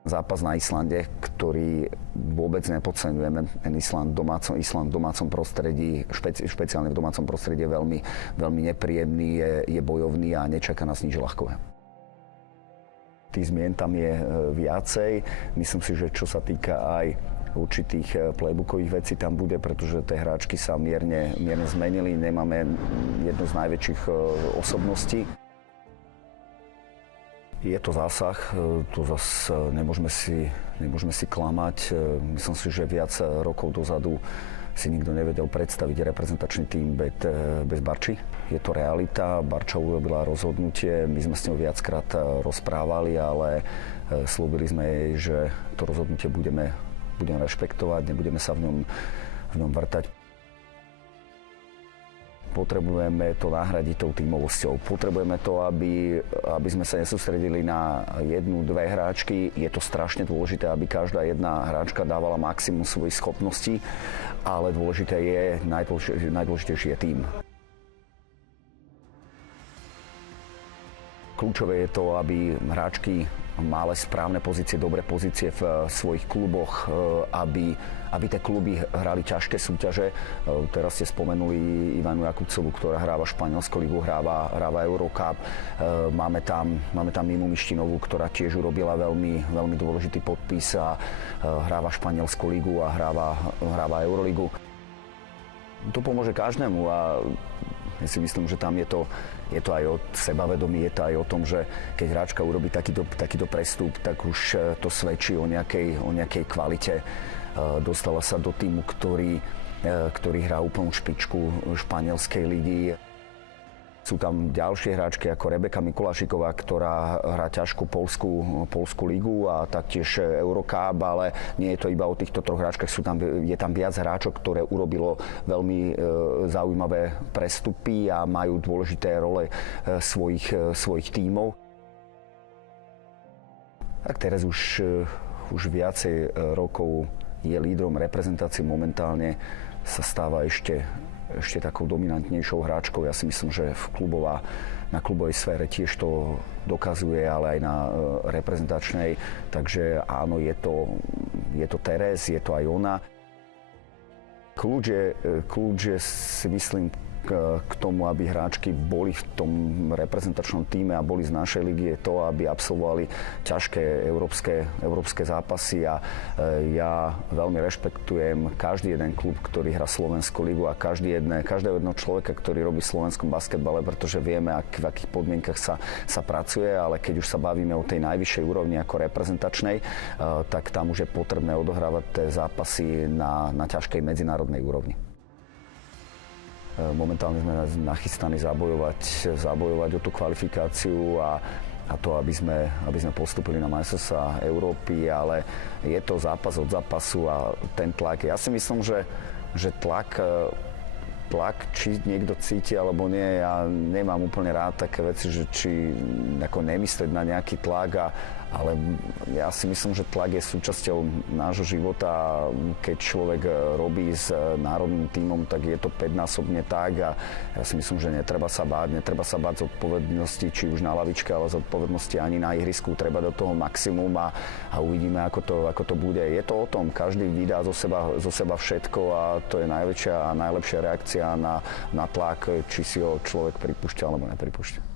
Zápas na Islande, ktorý vôbec nepodceňujeme. Island v domácom prostredí, špeciálne v domácom prostredí je veľmi nepríjemný, je bojovný a nečaká nás nič ľahkové. Tých zmien tam je viacej. Myslím si, že čo sa týka aj určitých playbookových vecí tam bude, pretože tie hráčky sa mierne zmenili. Nemáme jednu z najväčších osobností. Je to zásah, to zase nemôžeme si klamať. Myslím si, že viac rokov dozadu si nikto nevedel predstaviť reprezentačný tím bez Barči. Je to realita, Barča urobila rozhodnutie, my sme s ňou viackrát rozprávali, ale slúbili sme jej, že to rozhodnutie budeme rešpektovať, nebudeme sa v ňom vrtať. Potrebujeme to nahradiť tou tímovosťou. Potrebujeme to, aby sme sa nesústredili na jednu, dve hráčky. Je to strašne dôležité, aby každá jedna hráčka dávala maximum svojich schopností, ale najdôležitejší je tím. Kľúčové je to, aby hráčky mali správne pozície, dobré pozície v svojich kluboch, aby tie kluby hrali ťažké súťaže. Teraz ste spomenuli Ivanu Jakubcovú, ktorá hráva Španielsku ligu, hráva Eurocup. Máme tam Mimu Mištinovú, ktorá tiež urobila veľmi dôležitý podpis a hráva Španielsku ligu a hráva Euroligu. To pomôže každému a ja si myslím, že tam je to aj o sebavedomí, je to aj o tom, že keď hráčka urobí takýto prestup, tak už to svedčí o nejakej kvalite. Dostala sa do tímu, ktorý hrá úplnú špičku španielskej ligy. Sú tam ďalšie hráčky ako Rebeka Mikulášiková, ktorá hrá ťažkú poľskú ligu a taktiež Eurocup, ale nie je to iba o týchto troch hráčkach, je tam viac hráčok, ktoré urobilo veľmi zaujímavé prestupy a majú dôležité role svojich tímov. Tak teraz už viacej rokov je lídrom reprezentácie, momentálne sa stáva ešte takou dominantnejšou hráčkou. Ja si myslím, že na klubovej sfére tiež to dokazuje, ale aj na reprezentačnej. Takže áno, je to Teres, je to aj ona. Kľúč je si myslím k tomu, aby hráčky boli v tom reprezentačnom tíme a boli z našej ligy, je to, aby absolvovali ťažké európske zápasy a ja veľmi rešpektujem každý jeden klub, ktorý hrá Slovenskú ligu a každého jedného človeka, ktorý robí v slovenskom basketbale, pretože vieme, v akých podmienkach sa pracuje, ale keď už sa bavíme o tej najvyššej úrovni ako reprezentačnej, tak tam už je potrebné odohrávať tie zápasy na ťažkej medzinárodnej úrovni. Momentálne sme nachystaní zabojovať o tú kvalifikáciu a to, aby sme postúpili na majstrovstvá Európy, ale je to zápas od zápasu a ten tlak. Ja si myslím, že tlak, či niekto cíti alebo nie, ja nemám úplne rád také veci, že či ako nemyslieť na nejaký tlak, ale ja si myslím, že tlak je súčasťou nášho života. Keď človek robí s národným tímom, tak je to 5-násobne tak a ja si myslím, že netreba sa báť zodpovednosti, či už na lavičke, ale zodpovednosti ani na ihrisku. Treba do toho maximum a uvidíme, ako to bude. Je to o tom, každý vydá zo seba všetko a to je najväčšia a najlepšia reakcia na tlak, či si ho človek pripúšťa alebo nepripúšťa.